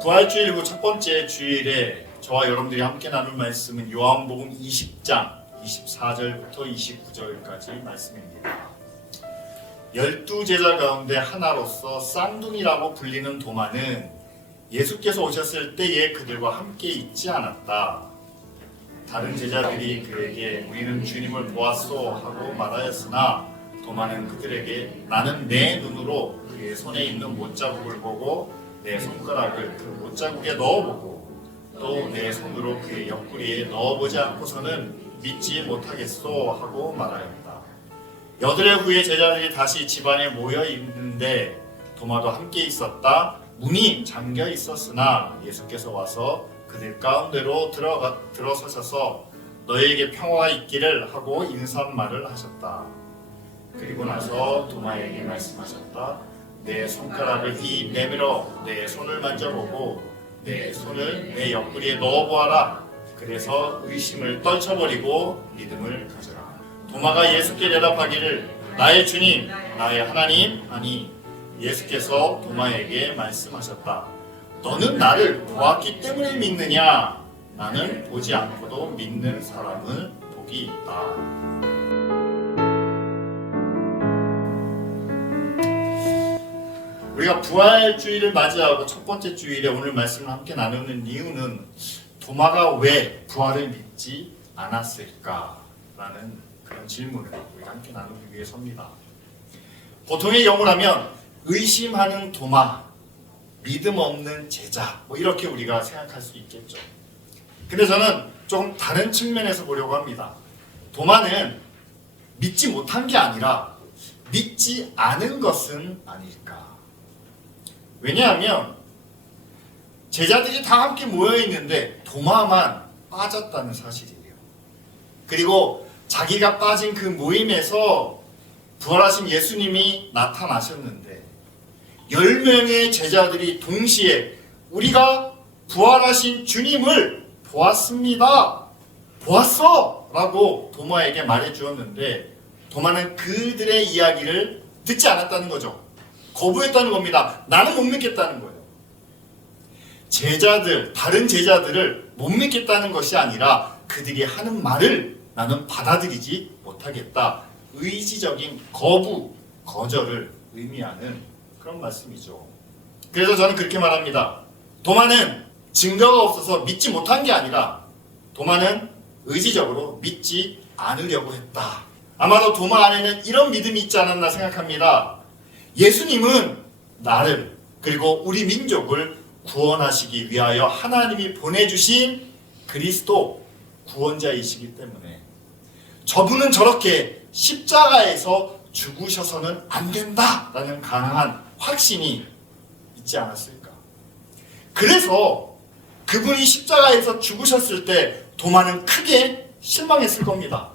부활주일 후 첫 번째 주일에 저와 여러분들이 함께 나눌 말씀은 요한복음 20장 24절부터 29절까지 말씀입니다. 12제자 가운데 하나로서 쌍둥이라고 불리는 도마는 예수께서 오셨을 때에 그들과 함께 있지 않았다. 다른 제자들이 그에게 우리는 주님을 보았소 하고 말하였으나 도마는 그들에게 나는 내 눈으로 그의 손에 있는 못자국을 보고 내 손가락을 그 못자국에 넣어보고 또 내 손으로 그의 옆구리에 넣어보지 않고서는 믿지 못하겠소 하고 말하였다. 8일 후에 제자들이 다시 집안에 모여 있는데 도마도 함께 있었다. 문이 잠겨 있었으나 예수께서 와서 그들 가운데로 들어서셔서 너희에게 평화가 있기를 하고 인사말을 하셨다. 그리고 나서 도마에게 말씀하셨다. 내 손가락을 이 내밀어 내 손을 만져보고 내 손을 내 옆구리에 넣어보아라. 그래서 의심을 떨쳐버리고 믿음을 가져라. 도마가 예수께 대답하기를 나의 주님 나의 하나님 하니 예수께서 도마에게 말씀하셨다. 너는 나를 보았기 때문에 믿느냐? 나는 보지 않고도 믿는 사람은 복이 있다. 우리가 부활주일을 맞이하고 첫 번째 주일에 오늘 말씀을 함께 나누는 이유는 도마가 왜 부활을 믿지 않았을까라는 그런 질문을 우리가 함께 나누기 위해서입니다. 보통의 영어라면 의심하는 도마, 믿음 없는 제자 이렇게 우리가 생각할 수 있겠죠. 근데 저는 좀 다른 측면에서 보려고 합니다. 도마는 믿지 못한 게 아니라 믿지 않은 것은 아닐까. 왜냐하면 제자들이 다 함께 모여있는데 도마만 빠졌다는 사실이에요. 그리고 자기가 빠진 그 모임에서 부활하신 예수님이 나타나셨는데 10명의 제자들이 동시에 우리가 부활하신 주님을 보았습니다. 보았어! 라고 도마에게 말해주었는데 도마는 그들의 이야기를 듣지 않았다는 거죠. 거부했다는 겁니다. 나는 못 믿겠다는 거예요. 다른 제자들을 못 믿겠다는 것이 아니라 그들이 하는 말을 나는 받아들이지 못하겠다. 의지적인 거절을 의미하는 그런 말씀이죠. 그래서 저는 그렇게 말합니다. 도마는 증거가 없어서 믿지 못한 게 아니라 도마는 의지적으로 믿지 않으려고 했다. 아마도 도마 안에는 이런 믿음이 있지 않았나 생각합니다. 예수님은 나를 그리고 우리 민족을 구원하시기 위하여 하나님이 보내주신 그리스도 구원자이시기 때문에 저분은 저렇게 십자가에서 죽으셔서는 안 된다라는 강한 확신이 있지 않았을까. 그래서 그분이 십자가에서 죽으셨을 때 도마는 크게 실망했을 겁니다.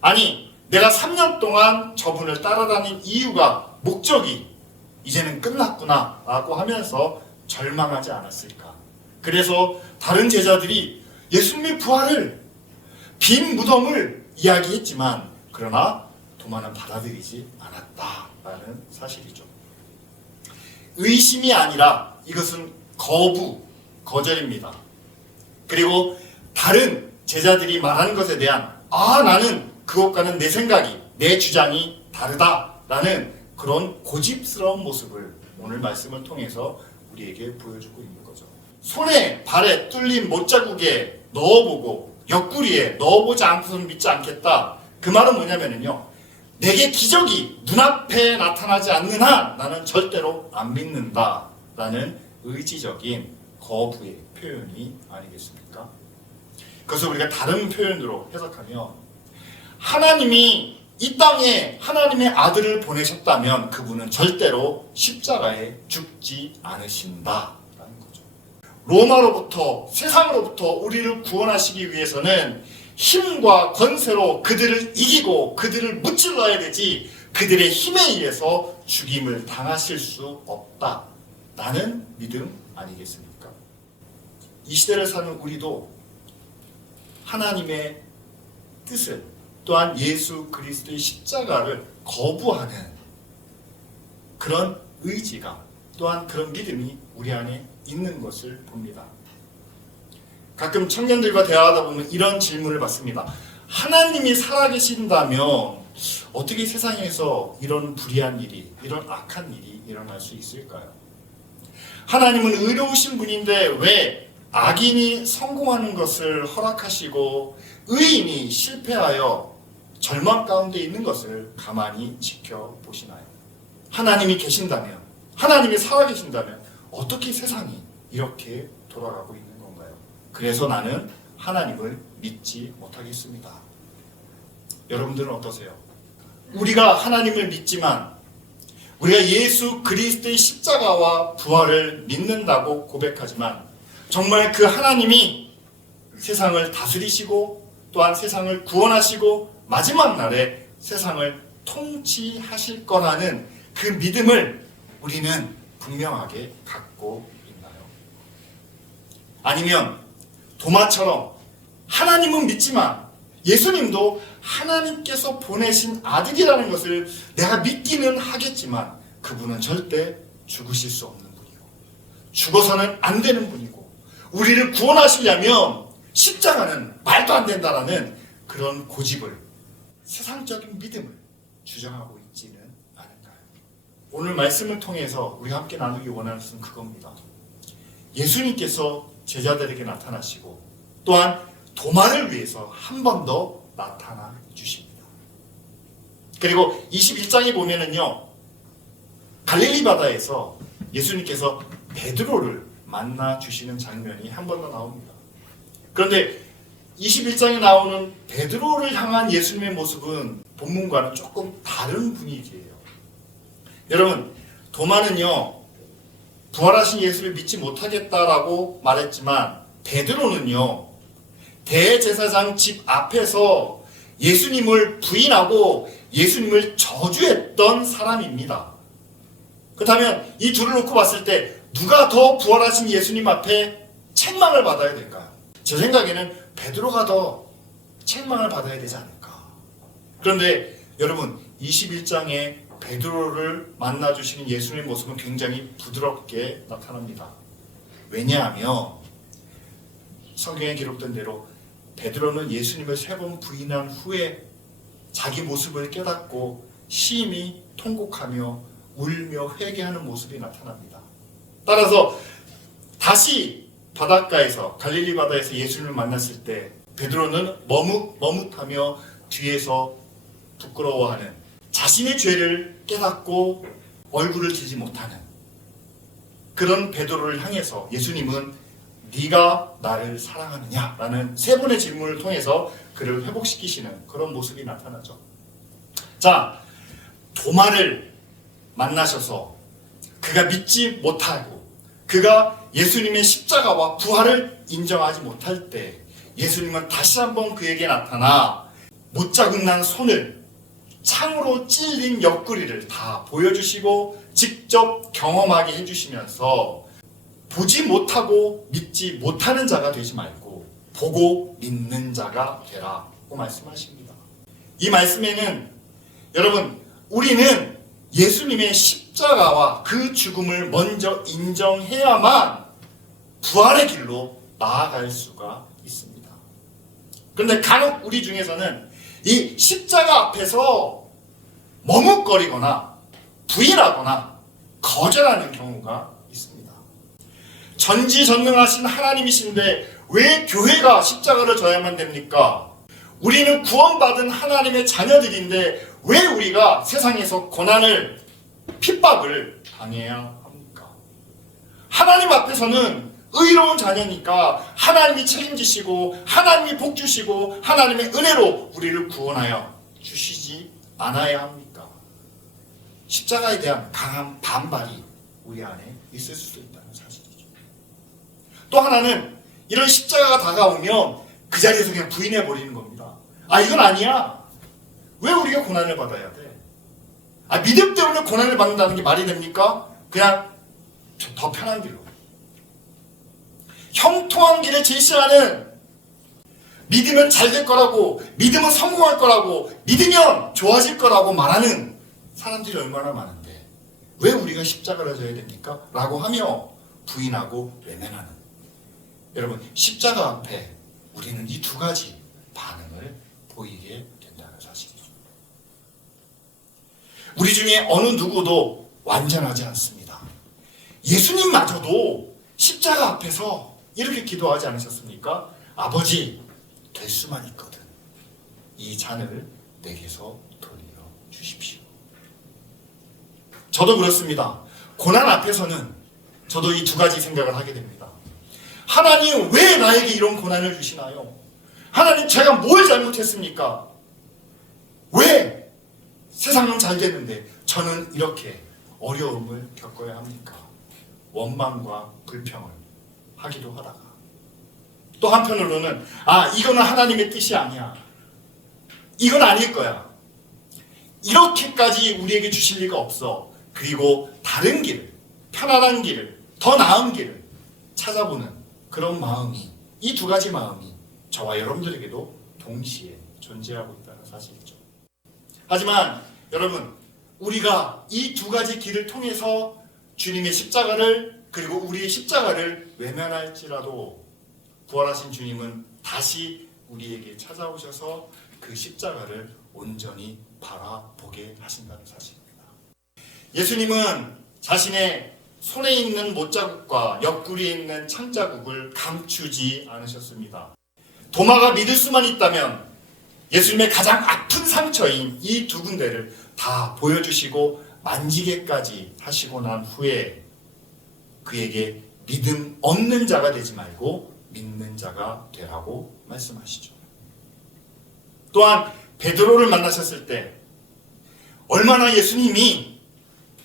아니 내가 3년 동안 저분을 따라다닌 이유가 목적이 이제는 끝났구나 라고 하면서 절망하지 않았을까. 그래서 다른 제자들이 예수님의 부활을 빈 무덤을 이야기했지만 그러나 도마는 받아들이지 않았다라는 사실이죠. 의심이 아니라 이것은 거절입니다. 그리고 다른 제자들이 말하는 것에 대한 나는 그것과는 내 생각이 내 주장이 다르다라는 그런 고집스러운 모습을 오늘 말씀을 통해서 우리에게 보여주고 있는 거죠. 손에 발에 뚫린 못자국에 넣어보고 옆구리에 넣어보지 않고서는 믿지 않겠다. 그 말은 뭐냐면요. 내게 기적이 눈앞에 나타나지 않는 한 나는 절대로 안 믿는다. 라는 의지적인 거부의 표현이 아니겠습니까? 그래서 우리가 다른 표현으로 해석하면 하나님이 이 땅에 하나님의 아들을 보내셨다면 그분은 절대로 십자가에 죽지 않으신다라는 거죠. 로마로부터 세상으로부터 우리를 구원하시기 위해서는 힘과 권세로 그들을 이기고 그들을 무찔러야 되지 그들의 힘에 의해서 죽임을 당하실 수 없다라는 믿음 아니겠습니까? 이 시대를 사는 우리도 하나님의 뜻을 또한 예수 그리스도의 십자가를 거부하는 그런 의지가 또한 그런 믿음이 우리 안에 있는 것을 봅니다. 가끔 청년들과 대화하다 보면 이런 질문을 받습니다. 하나님이 살아계신다면 어떻게 세상에서 이런 불의한 일이, 이런 악한 일이 일어날 수 있을까요? 하나님은 의로우신 분인데 왜 악인이 성공하는 것을 허락하시고 의인이 실패하여 절망 가운데 있는 것을 가만히 지켜보시나요? 하나님이 계신다면, 하나님이 살아계신다면 어떻게 세상이 이렇게 돌아가고 있는 건가요? 그래서 나는 하나님을 믿지 못하겠습니다. 여러분들은 어떠세요? 우리가 하나님을 믿지만 우리가 예수 그리스도의 십자가와 부활을 믿는다고 고백하지만 정말 그 하나님이 세상을 다스리시고 또한 세상을 구원하시고 마지막 날에 세상을 통치하실 거라는 그 믿음을 우리는 분명하게 갖고 있나요? 아니면 도마처럼 하나님은 믿지만 예수님도 하나님께서 보내신 아들이라는 것을 내가 믿기는 하겠지만 그분은 절대 죽으실 수 없는 분이고 죽어서는 안 되는 분이고 우리를 구원하시려면 십자가는 말도 안 된다라는 그런 고집을, 세상적인 믿음을 주장하고 있지는 않을까요? 오늘 말씀을 통해서 우리가 함께 나누기 원하는 것은 그겁니다. 예수님께서 제자들에게 나타나시고 또한 도마를 위해서 한 번 더 나타나 주십니다. 그리고 21장에 보면은요, 갈릴리 바다에서 예수님께서 베드로를 만나 주시는 장면이 한 번 더 나옵니다. 그런데 21장에 나오는 베드로를 향한 예수님의 모습은 본문과는 조금 다른 분위기예요. 여러분, 도마는요, 부활하신 예수를 믿지 못하겠다라고 말했지만 베드로는요, 대제사장 집 앞에서 예수님을 부인하고 예수님을 저주했던 사람입니다. 그렇다면 이 둘을 놓고 봤을 때 누가 더 부활하신 예수님 앞에 책망을 받아야 될까요? 제 생각에는 베드로가 더 책망을 받아야 되지 않을까. 그런데 여러분, 21장에 베드로를 만나주시는 예수님의 모습은 굉장히 부드럽게 나타납니다. 왜냐하면 성경에 기록된 대로 베드로는 예수님을 3번 부인한 후에 자기 모습을 깨닫고 심히 통곡하며 울며 회개하는 모습이 나타납니다. 따라서 다시 바닷가에서, 갈릴리 바다에서 예수님을 만났을 때 베드로는 머뭇하며 뒤에서 부끄러워하는, 자신의 죄를 깨닫고 얼굴을 들지 못하는 그런 베드로를 향해서 예수님은 네가 나를 사랑하느냐? 라는 3번의 질문을 통해서 그를 회복시키시는 그런 모습이 나타나죠. 자, 도마를 만나셔서 그가 믿지 못하고 그가 예수님의 십자가와 부활을 인정하지 못할 때 예수님은 다시 한번 그에게 나타나 못자국난 손을, 창으로 찔린 옆구리를 다 보여주시고 직접 경험하게 해주시면서 보지 못하고 믿지 못하는 자가 되지 말고 보고 믿는 자가 되라고 말씀하십니다. 이 말씀에는 여러분, 우리는 예수님의 십자가와 그 죽음을 먼저 인정해야만 부활의 길로 나아갈 수가 있습니다. 그런데 간혹 우리 중에서는 이 십자가 앞에서 머뭇거리거나 부인하거나 거절하는 경우가 있습니다. 전지전능하신 하나님이신데 왜 교회가 십자가를 져야만 됩니까? 우리는 구원받은 하나님의 자녀들인데 왜 우리가 세상에서 고난을, 핍박을 당해야 합니까? 하나님 앞에서는 의로운 자녀니까 하나님이 책임지시고 하나님이 복 주시고 하나님의 은혜로 우리를 구원하여 주시지 않아야 합니까? 십자가에 대한 강한 반발이 우리 안에 있을 수도 있다는 사실이죠. 또 하나는 이런 십자가가 다가오면 그 자리에서 그냥 부인해버리는 겁니다. 아, 이건 아니야. 왜 우리가 고난을 받아야 돼? 아, 믿음 때문에 고난을 받는다는 게 말이 됩니까? 그냥 더 편한 길로, 형통한 길을 제시하는, 믿으면 잘 될 거라고, 믿으면 성공할 거라고, 믿으면 좋아질 거라고 말하는 사람들이 얼마나 많은데 왜 우리가 십자가를 져야 됩니까? 라고 하며 부인하고 외면하는. 여러분, 십자가 앞에 우리는 이 두 가지 반응을 보이게 된다는 사실이죠. 우리 중에 어느 누구도 완전하지 않습니다. 예수님마저도 십자가 앞에서 이렇게 기도하지 않으셨습니까? 아버지, 될 수만 있거든 이 잔을 내게서 돌려 주십시오. 저도 그렇습니다. 고난 앞에서는 저도 이 두 가지 생각을 하게 됩니다. 하나님, 왜 나에게 이런 고난을 주시나요? 하나님, 제가 뭘 잘못했습니까? 왜 세상은 잘 되는데 저는 이렇게 어려움을 겪어야 합니까? 원망과 불평을 하기도 하다가, 또 한편으로는 이거는 하나님의 뜻이 아니야, 이건 아닐 거야, 이렇게까지 우리에게 주실 리가 없어. 그리고 다른 길을, 편안한 길을, 더 나은 길을 찾아보는 그런 마음이, 이 두 가지 마음이 저와 여러분들에게도 동시에 존재하고 있다는 사실이죠. 하지만 여러분, 우리가 이 두 가지 길을 통해서 주님의 십자가를, 그리고 우리의 십자가를 외면할지라도 부활하신 주님은 다시 우리에게 찾아오셔서 그 십자가를 온전히 바라보게 하신다는 사실입니다. 예수님은 자신의 손에 있는 못자국과 옆구리에 있는 창자국을 감추지 않으셨습니다. 도마가 믿을 수만 있다면 예수님의 가장 아픈 상처인 이 두 군데를 다 보여주시고 만지게까지 하시고 난 후에 그에게 믿음 없는 자가 되지 말고 믿는 자가 되라고 말씀하시죠. 또한 베드로를 만나셨을 때 얼마나 예수님이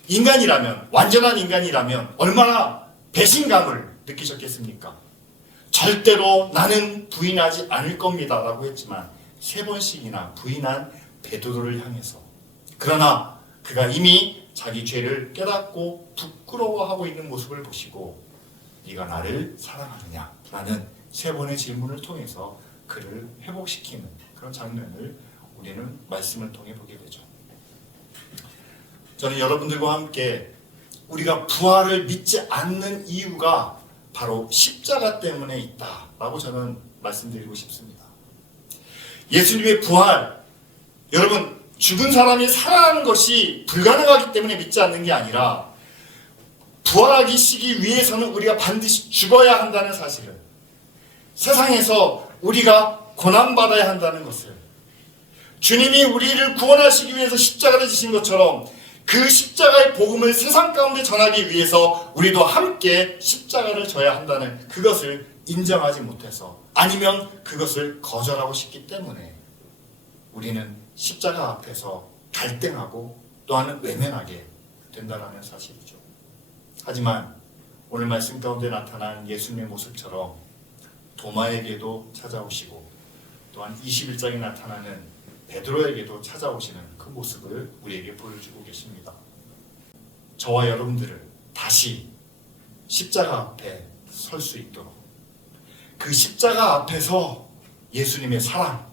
인간이라면, 완전한 인간이라면 얼마나 배신감을 느끼셨겠습니까? 절대로 나는 부인하지 않을 겁니다 라고 했지만 3번씩이나 부인한 베드로를 향해서, 그러나 그가 이미 자기 죄를 깨닫고 부끄러워하고 있는 모습을 보시고 네가 나를 사랑하느냐? 라는 3번의 질문을 통해서 그를 회복시키는 그런 장면을 우리는 말씀을 통해 보게 되죠. 저는 여러분들과 함께 우리가 부활을 믿지 않는 이유가 바로 십자가 때문에 있다라고 저는 말씀드리고 싶습니다. 예수님의 부활, 여러분, 죽은 사람이 살아나는 것이 불가능하기 때문에 믿지 않는 게 아니라 부활하기 시기 위해서는 우리가 반드시 죽어야 한다는 사실을, 세상에서 우리가 고난받아야 한다는 것을, 주님이 우리를 구원하시기 위해서 십자가를 지신 것처럼 그 십자가의 복음을 세상 가운데 전하기 위해서 우리도 함께 십자가를 져야 한다는 그것을 인정하지 못해서, 아니면 그것을 거절하고 싶기 때문에 우리는 십자가 앞에서 갈등하고 또한 외면하게 된다는 사실이죠. 하지만 오늘 말씀 가운데 나타난 예수님의 모습처럼 도마에게도 찾아오시고 또한 21장에 나타나는 베드로에게도 찾아오시는 그 모습을 우리에게 보여주고 계십니다. 저와 여러분들을 다시 십자가 앞에 설 수 있도록, 그 십자가 앞에서 예수님의 사랑,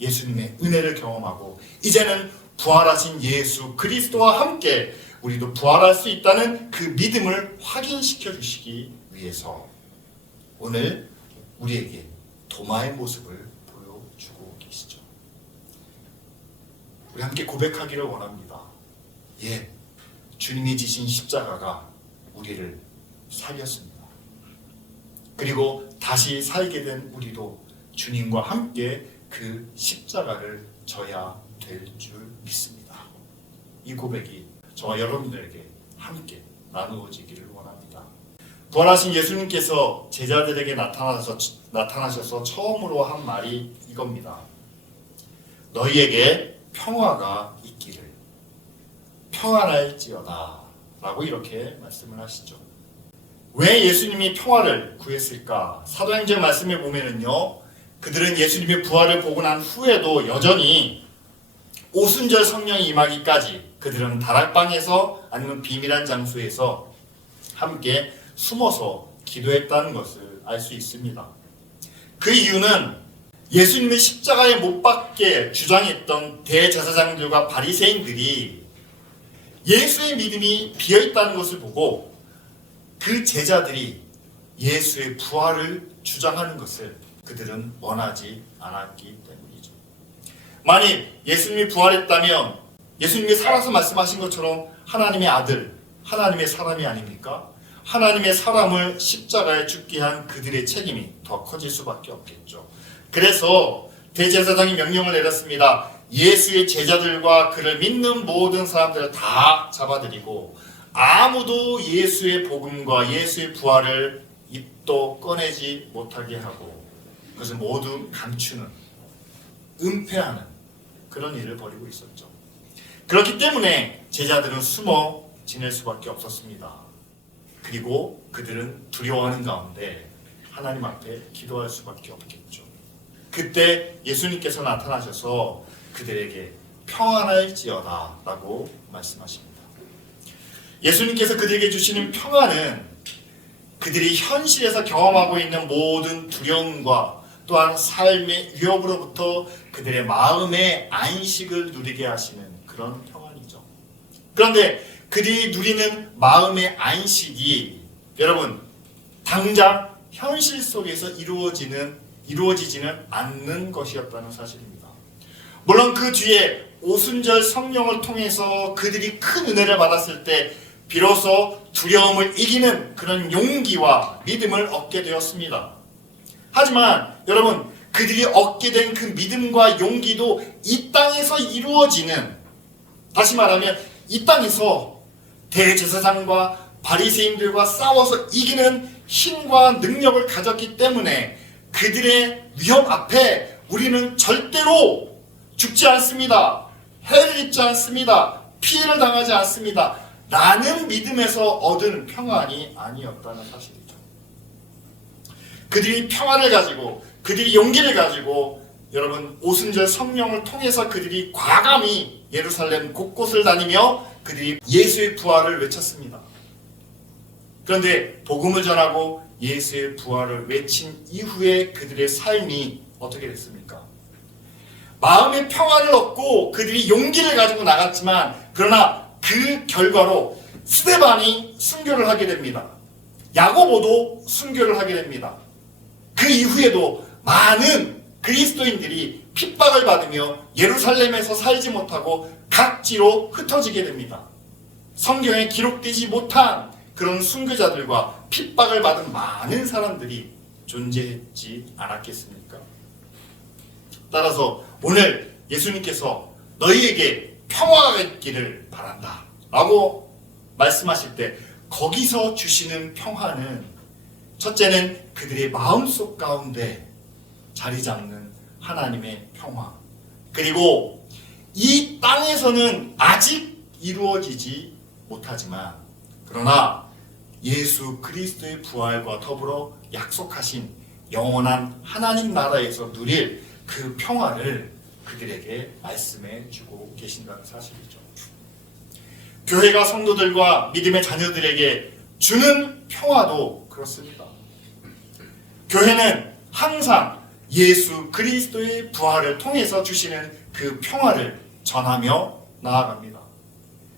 예수님의 은혜를 경험하고 이제는 부활하신 예수 그리스도와 함께 우리도 부활할 수 있다는 그 믿음을 확인시켜 주시기 위해서 오늘 우리에게 도마의 모습을 보여주고 계시죠. 우리 함께 고백하기를 원합니다. 주님이 지신 십자가가 우리를 살렸습니다. 그리고 다시 살게 된 우리도 주님과 함께 그 십자가를 져야 될 줄 믿습니다. 이 고백이 저와 여러분들에게 함께 나누어지기를 원합니다. 부활하신 예수님께서 제자들에게 나타나셔서 처음으로 한 말이 이겁니다. 너희에게 평화가 있기를, 평안할지어다 라고 이렇게 말씀을 하시죠. 왜 예수님이 평화를 구했을까? 사도행전 말씀에 보면은요, 그들은 예수님의 부활을 보고 난 후에도 여전히 오순절 성령이 임하기까지 그들은 다락방에서 아니면 비밀한 장소에서 함께 숨어서 기도했다는 것을 알 수 있습니다. 그 이유는 예수님의 십자가에 못 박게 주장했던 대제사장들과 바리새인들이 예수의 믿음이 비어있다는 것을 보고 그 제자들이 예수의 부활을 주장하는 것을 그들은 원하지 않았기 때문이죠. 만일 예수님이 부활했다면 예수님이 살아서 말씀하신 것처럼 하나님의 아들, 하나님의 사람이 아닙니까? 하나님의 사람을 십자가에 죽게 한 그들의 책임이 더 커질 수밖에 없겠죠. 그래서 대제사장이 명령을 내렸습니다. 예수의 제자들과 그를 믿는 모든 사람들을 다 잡아들이고 아무도 예수의 복음과 예수의 부활을 입도 꺼내지 못하게 하고 그것을 모두 감추는, 은폐하는 그런 일을 벌이고 있었죠. 그렇기 때문에 제자들은 숨어 지낼 수밖에 없었습니다. 그리고 그들은 두려워하는 가운데 하나님 앞에 기도할 수밖에 없겠죠. 그때 예수님께서 나타나셔서 그들에게 평안할지어다 라고 말씀하십니다. 예수님께서 그들에게 주시는 평안은 그들이 현실에서 경험하고 있는 모든 두려움과 또한 삶의 위협으로부터 그들의 마음의 안식을 누리게 하시는 그런 평안이죠. 그런데 그들이 누리는 마음의 안식이 여러분 당장 현실 속에서 이루어지지는 않는 것이었다는 사실입니다. 물론 그 뒤에 오순절 성령을 통해서 그들이 큰 은혜를 받았을 때 비로소 두려움을 이기는 그런 용기와 믿음을 얻게 되었습니다. 하지만 여러분 그들이 얻게 된 그 믿음과 용기도 이 땅에서 이루어지는, 다시 말하면 이 땅에서 대제사장과 바리새인들과 싸워서 이기는 힘과 능력을 가졌기 때문에 그들의 위험 앞에 우리는 절대로 죽지 않습니다. 해를 입지 않습니다. 피해를 당하지 않습니다. 라는 믿음에서 얻은 평안이 아니었다는 사실이죠. 그들이 평안을 가지고 그들이 용기를 가지고 여러분 오순절 성령을 통해서 그들이 과감히 예루살렘 곳곳을 다니며 그들이 예수의 부활을 외쳤습니다. 그런데 복음을 전하고 예수의 부활을 외친 이후에 그들의 삶이 어떻게 됐습니까? 마음의 평안을 얻고 그들이 용기를 가지고 나갔지만 그러나 그 결과로 스데반이 순교를 하게 됩니다. 야고보도 순교를 하게 됩니다. 그 이후에도 많은 그리스도인들이 핍박을 받으며 예루살렘에서 살지 못하고 각지로 흩어지게 됩니다. 성경에 기록되지 못한 그런 순교자들과 핍박을 받은 많은 사람들이 존재했지 않았겠습니까? 따라서 오늘 예수님께서 너희에게 평화가 있기를 바란다 라고 말씀하실 때 거기서 주시는 평화는 첫째는 그들의 마음속 가운데 자리 잡는 하나님의 평화, 그리고 이 땅에서는 아직 이루어지지 못하지만 그러나 예수 그리스도의 부활과 더불어 약속하신 영원한 하나님 나라에서 누릴 그 평화를 그들에게 말씀해 주고 계신다는 사실이죠. 교회가 성도들과 믿음의 자녀들에게 주는 평화도 그렇습니다. 교회는 항상 예수 그리스도의 부활을 통해서 주시는 그 평화를 전하며 나아갑니다.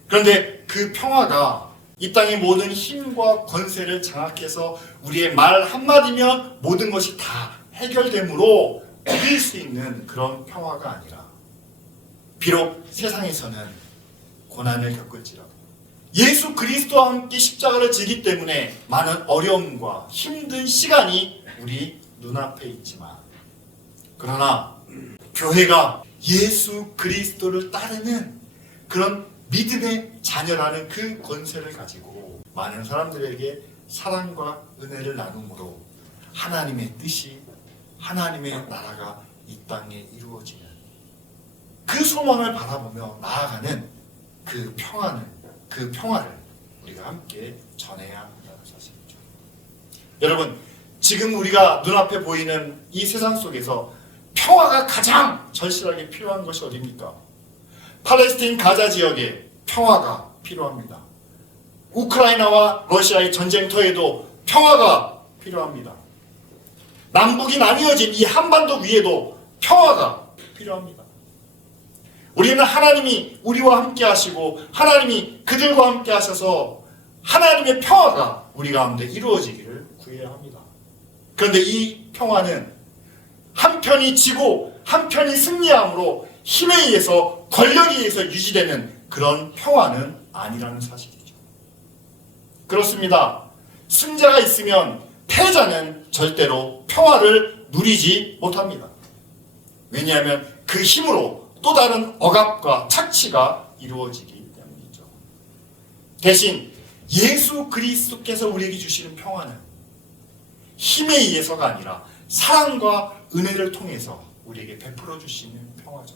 그런데 그 평화가 이 땅의 모든 힘과 권세를 장악해서 우리의 말 한마디면 모든 것이 다 해결되므로 이길 수 있는 그런 평화가 아니라 비록 세상에서는 고난을 겪을지라도 예수 그리스도와 함께 십자가를 지기 때문에 많은 어려움과 힘든 시간이 우리 눈앞에 있지만 그러나 교회가 예수 그리스도를 따르는 그런 믿음의 자녀라는 그 권세를 가지고 많은 사람들에게 사랑과 은혜를 나눔으로 하나님의 뜻이, 하나님의 나라가 이 땅에 이루어지는 그 소망을 바라보며 나아가는 그 평화를 우리가 함께 전해야 한다는 사실이죠. 여러분, 지금 우리가 눈앞에 보이는 이 세상 속에서 평화가 가장 절실하게 필요한 것이 어디입니까? 팔레스타인 가자 지역에 평화가 필요합니다. 우크라이나와 러시아의 전쟁터에도 평화가 필요합니다. 남북이 나뉘어진 이 한반도 위에도 평화가 필요합니다. 우리는 하나님이 우리와 함께 하시고 하나님이 그들과 함께 하셔서 하나님의 평화가 우리 가운데 이루어지기를 구해야 합니다. 그런데 이 평화는 한편이 지고 한편이 승리함으로 힘에 의해서 권력에 의해서 유지되는 그런 평화는 아니라는 사실이죠. 그렇습니다. 승자가 있으면 패자는 절대로 평화를 누리지 못합니다. 왜냐하면 그 힘으로 또 다른 억압과 착취가 이루어지기 때문이죠. 대신 예수 그리스도께서 우리에게 주시는 평화는 힘에 의해서가 아니라 사랑과 은혜를 통해서 우리에게 베풀어 주시는 평화죠.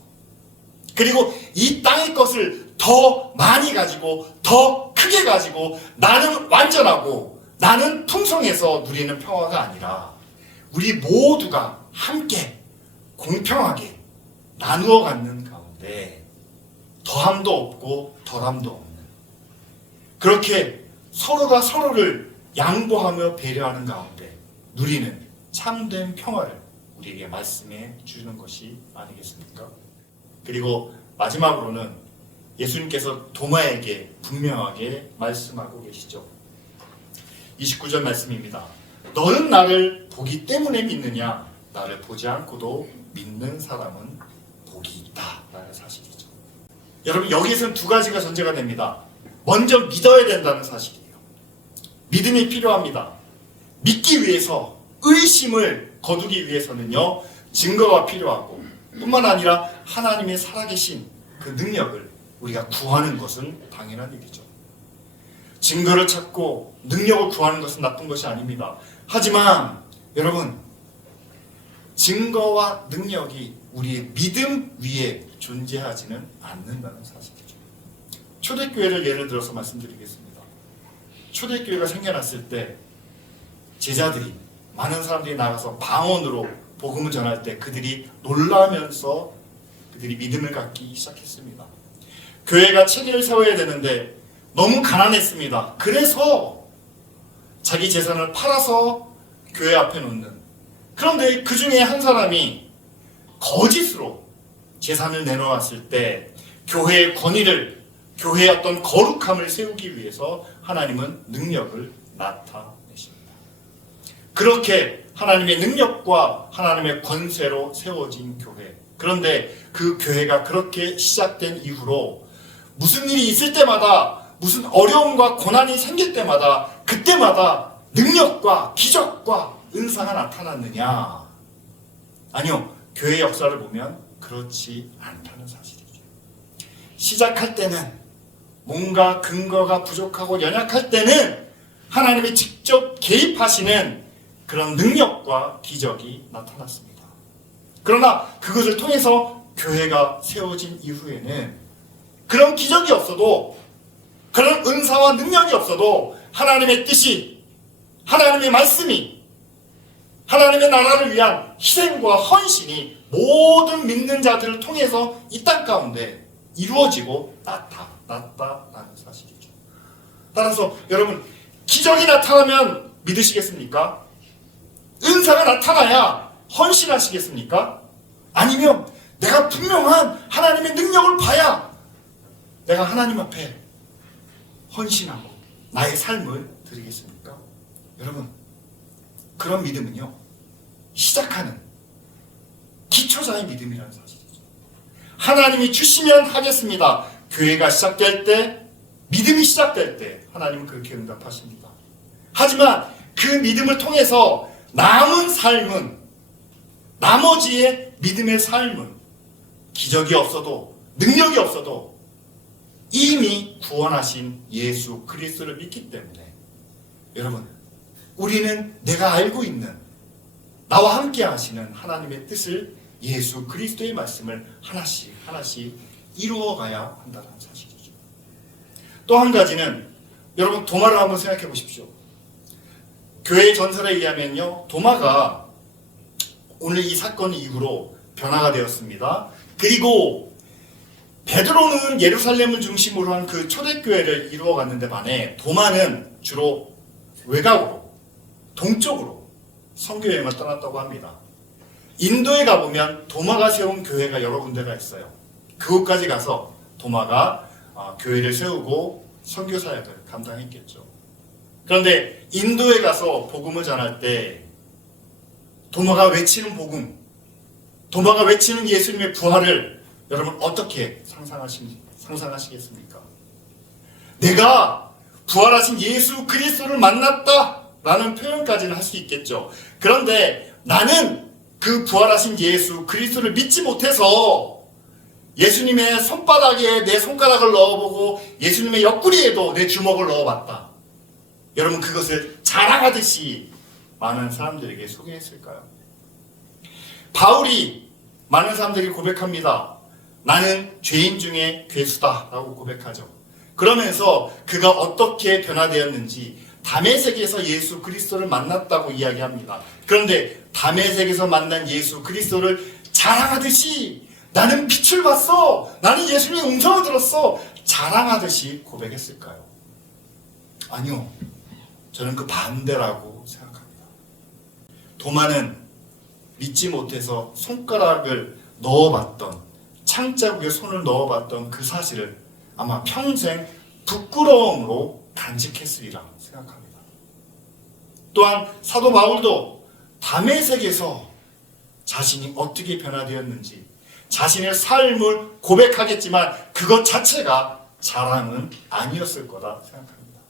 그리고 이 땅의 것을 더 많이 가지고 더 크게 가지고 나는 완전하고 나는 풍성해서 누리는 평화가 아니라 우리 모두가 함께 공평하게 나누어 갖는 가운데 더함도 없고 덜함도 없는, 그렇게 서로가 서로를 양보하며 배려하는 가운데 누리는 참된 평화를 우리에게 말씀해 주는 것이 아니겠습니까? 그리고 마지막으로는 예수님께서 도마에게 분명하게 말씀하고 계시죠. 29절 말씀입니다. 너는 나를 보기 때문에 믿느냐? 나를 보지 않고도 믿는 사람은 복이 있다 라는 사실이죠. 여러분, 여기에서는 두 가지가 전제가 됩니다. 먼저 믿어야 된다는 사실이에요. 믿음이 필요합니다. 믿기 위해서, 의심을 거두기 위해서는요, 증거가 필요하고 뿐만 아니라 하나님의 살아계신 그 능력을 우리가 구하는 것은 당연한 일이죠. 증거를 찾고 능력을 구하는 것은 나쁜 것이 아닙니다. 하지만 여러분, 증거와 능력이 우리의 믿음 위에 존재하지는 않는다는 사실이죠. 초대교회를 예를 들어서 말씀드리겠습니다. 초대교회가 생겨났을 때 제자들이, 많은 사람들이 나가서 방언으로 복음을 전할 때 그들이 놀라면서 그들이 믿음을 갖기 시작했습니다. 교회가 체계를 세워야 되는데 너무 가난했습니다. 그래서 자기 재산을 팔아서 교회 앞에 놓는, 그런데 그 중에 한 사람이 거짓으로 재산을 내놓았을 때 교회의 권위를, 교회의 어떤 거룩함을 세우기 위해서 하나님은 능력을 나타내십니다. 그렇게 하나님의 능력과 하나님의 권세로 세워진 교회. 그런데 그 교회가 그렇게 시작된 이후로 무슨 일이 있을 때마다, 무슨 어려움과 고난이 생길 때마다, 그때마다 능력과 기적과 은사가 나타났느냐? 아니요. 교회의 역사를 보면 그렇지 않다는 사실이죠. 시작할 때는 뭔가 근거가 부족하고 연약할 때는 하나님이 직접 개입하시는 그런 능력과 기적이 나타났습니다. 그러나 그것을 통해서 교회가 세워진 이후에는 그런 기적이 없어도, 그런 은사와 능력이 없어도 하나님의 뜻이, 하나님의 말씀이, 하나님의 나라를 위한 희생과 헌신이 모든 믿는 자들을 통해서 이 땅 가운데 이루어지고 나타났다라는 사실이죠. 따라서 여러분, 기적이 나타나면 믿으시겠습니까? 은사가 나타나야 헌신하시겠습니까? 아니면 내가 분명한 하나님의 능력을 봐야 내가 하나님 앞에 헌신하고 나의 삶을 드리겠습니까? 여러분, 그런 믿음은요, 시작하는 기초자의 믿음이라는 사실이죠. 하나님이 주시면 하겠습니다. 교회가 시작될 때, 믿음이 시작될 때 하나님은 그렇게 응답하십니다. 하지만 그 믿음을 통해서 남은 삶은, 나머지의 믿음의 삶은 기적이 없어도, 능력이 없어도 이미 구원하신 예수 그리스도를 믿기 때문에 여러분, 우리는 내가 알고 있는, 나와 함께 하시는 하나님의 뜻을, 예수 그리스도의 말씀을 하나씩 하나씩 이루어가야 한다는 사실이죠. 또 한 가지는, 여러분 도마를 한번 생각해 보십시오. 교회 전설에 의하면요, 도마가 오늘 이 사건 이후로 변화가 되었습니다. 그리고 베드로는 예루살렘을 중심으로 한 그 초대교회를 이루어갔는데 반해 도마는 주로 외곽으로, 동쪽으로 선교여행을 떠났다고 합니다. 인도에 가보면 도마가 세운 교회가 여러 군데가 있어요. 그곳까지 가서 도마가 교회를 세우고 선교 사역을 감당했겠죠. 그런데 인도에 가서 복음을 전할 때 도마가 외치는 복음, 도마가 외치는 예수님의 부활을 여러분 어떻게 상상하시겠습니까? 내가 부활하신 예수 그리스도를 만났다 라는 표현까지는 할 수 있겠죠. 그런데 나는 그 부활하신 예수 그리스도를 믿지 못해서 예수님의 손바닥에 내 손가락을 넣어보고 예수님의 옆구리에도 내 주먹을 넣어봤다. 여러분 그것을 자랑하듯이 많은 사람들에게 소개했을까요? 바울이 많은 사람들에게 고백합니다. 나는 죄인 중에 괴수다 라고 고백하죠. 그러면서 그가 어떻게 변화되었는지 다메섹에서 예수 그리스도를 만났다고 이야기합니다. 그런데 다메섹에서 만난 예수 그리스도를 자랑하듯이 나는 빛을 봤어, 나는 예수님의 음성을 들었어 자랑하듯이 고백했을까요? 아니요, 저는 그 반대라고 생각합니다. 도마는 믿지 못해서 손가락을 넣어봤던, 창자국에 손을 넣어봤던 그 사실을 아마 평생 부끄러움으로 간직했으리라 생각합니다. 또한 사도 바울도 다메섹에서 자신이 어떻게 변화되었는지 자신의 삶을 고백하겠지만 그것 자체가 자랑은 아니었을 거다 생각합니다.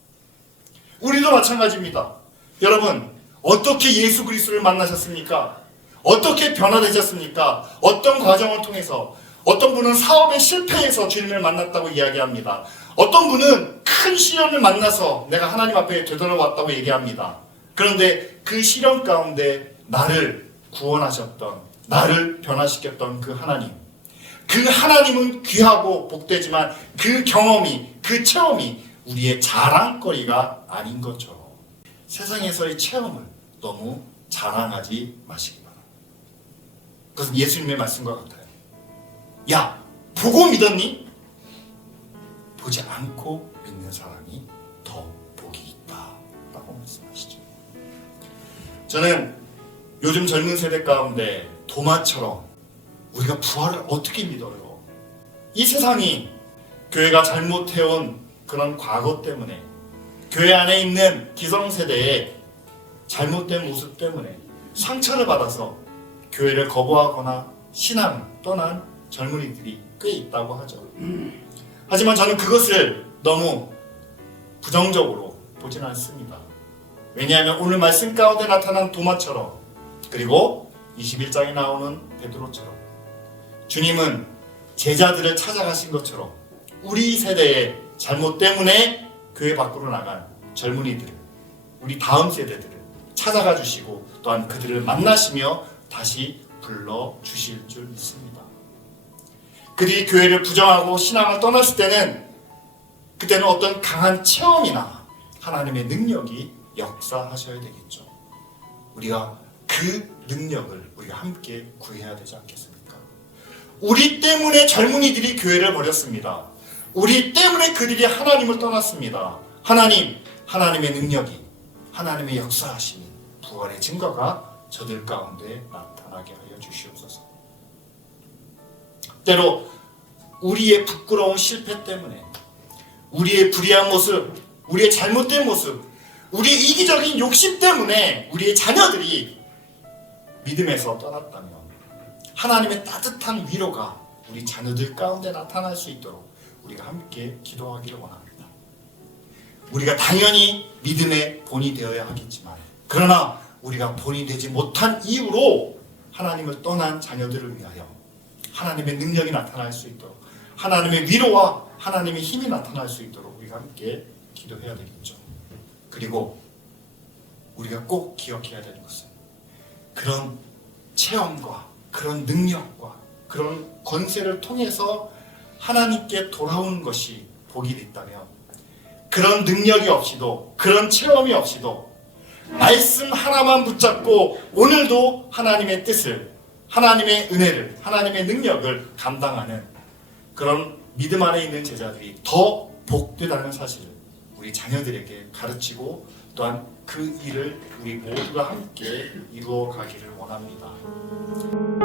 우리도 마찬가지입니다. 여러분 어떻게 예수 그리스도를 만나셨습니까? 어떻게 변화되셨습니까? 어떤 과정을 통해서? 어떤 분은 사업의 실패에서 주님을 만났다고 이야기합니다. 어떤 분은 큰 시련을 만나서 내가 하나님 앞에 되돌아왔다고 얘기합니다. 그런데 그 시련 가운데 나를 구원하셨던, 나를 변화시켰던 그 하나님, 그 하나님은 귀하고 복되지만 그 경험이, 그 체험이 우리의 자랑거리가 아닌 것처럼 세상에서의 체험을 너무 자랑하지 마시기 바랍니다. 그것은 예수님의 말씀과 같아요. 야, 보고 믿었니? 보지 않고 믿는 사람이 더 복이 있다 라고 말씀하시죠. 저는 요즘 젊은 세대 가운데 도마처럼 우리가 부활을 어떻게 믿어요? 이 세상이 교회가 잘못해온 그런 과거 때문에, 교회 안에 있는 기성세대의 잘못된 모습 때문에 상처를 받아서 교회를 거부하거나 신앙을 떠난 젊은이들이 꽤 있다고 하죠. 하지만 저는 그것을 너무 부정적으로 보지는 않습니다. 왜냐하면 오늘 말씀 가운데 나타난 도마처럼, 그리고 21장에 나오는 베드로처럼 주님은 제자들을 찾아가신 것처럼 우리 세대의 잘못 때문에 교회 밖으로 나간 젊은이들을, 우리 다음 세대들을 찾아가 주시고 또한 그들을 만나시며 다시 불러주실 줄 믿습니다. 그들이 교회를 부정하고 신앙을 떠났을 때는 그때는 어떤 강한 체험이나 하나님의 능력이 역사하셔야 되겠죠. 우리가 그 능력을 우리가 함께 구해야 되지 않겠습니까? 우리 때문에 젊은이들이 교회를 버렸습니다. 우리 때문에 그들이 하나님을 떠났습니다. 하나님의 능력이, 하나님의 역사하심이, 부활의 증거가 저들 가운데 나타나게 하여 주시옵소서. 때로 우리의 부끄러운 실패 때문에, 우리의 불의한 모습, 우리의 잘못된 모습, 우리의 이기적인 욕심 때문에 우리의 자녀들이 믿음에서 떠났다면 하나님의 따뜻한 위로가 우리 자녀들 가운데 나타날 수 있도록 우리가 함께 기도하기를 원합니다. 우리가 당연히 믿음의 본이 되어야 하겠지만, 그러나 우리가 본이 되지 못한 이유로 하나님을 떠난 자녀들을 위하여 하나님의 능력이 나타날 수 있도록, 하나님의 위로와 하나님의 힘이 나타날 수 있도록 우리가 함께 기도해야 되겠죠. 그리고 우리가 꼭 기억해야 되는 것은 그런 체험과 그런 능력과 그런 권세를 통해서 하나님께 돌아오는 것이 복이 있다면, 그런 능력이 없이도, 그런 체험이 없이도 말씀 하나만 붙잡고 오늘도 하나님의 뜻을, 하나님의 은혜를, 하나님의 능력을 감당하는 그런 믿음 안에 있는 제자들이 더 복되다는 사실을 우리 자녀들에게 가르치고 또한 그 일을 우리 모두가 함께 이루어 가기를 원합니다.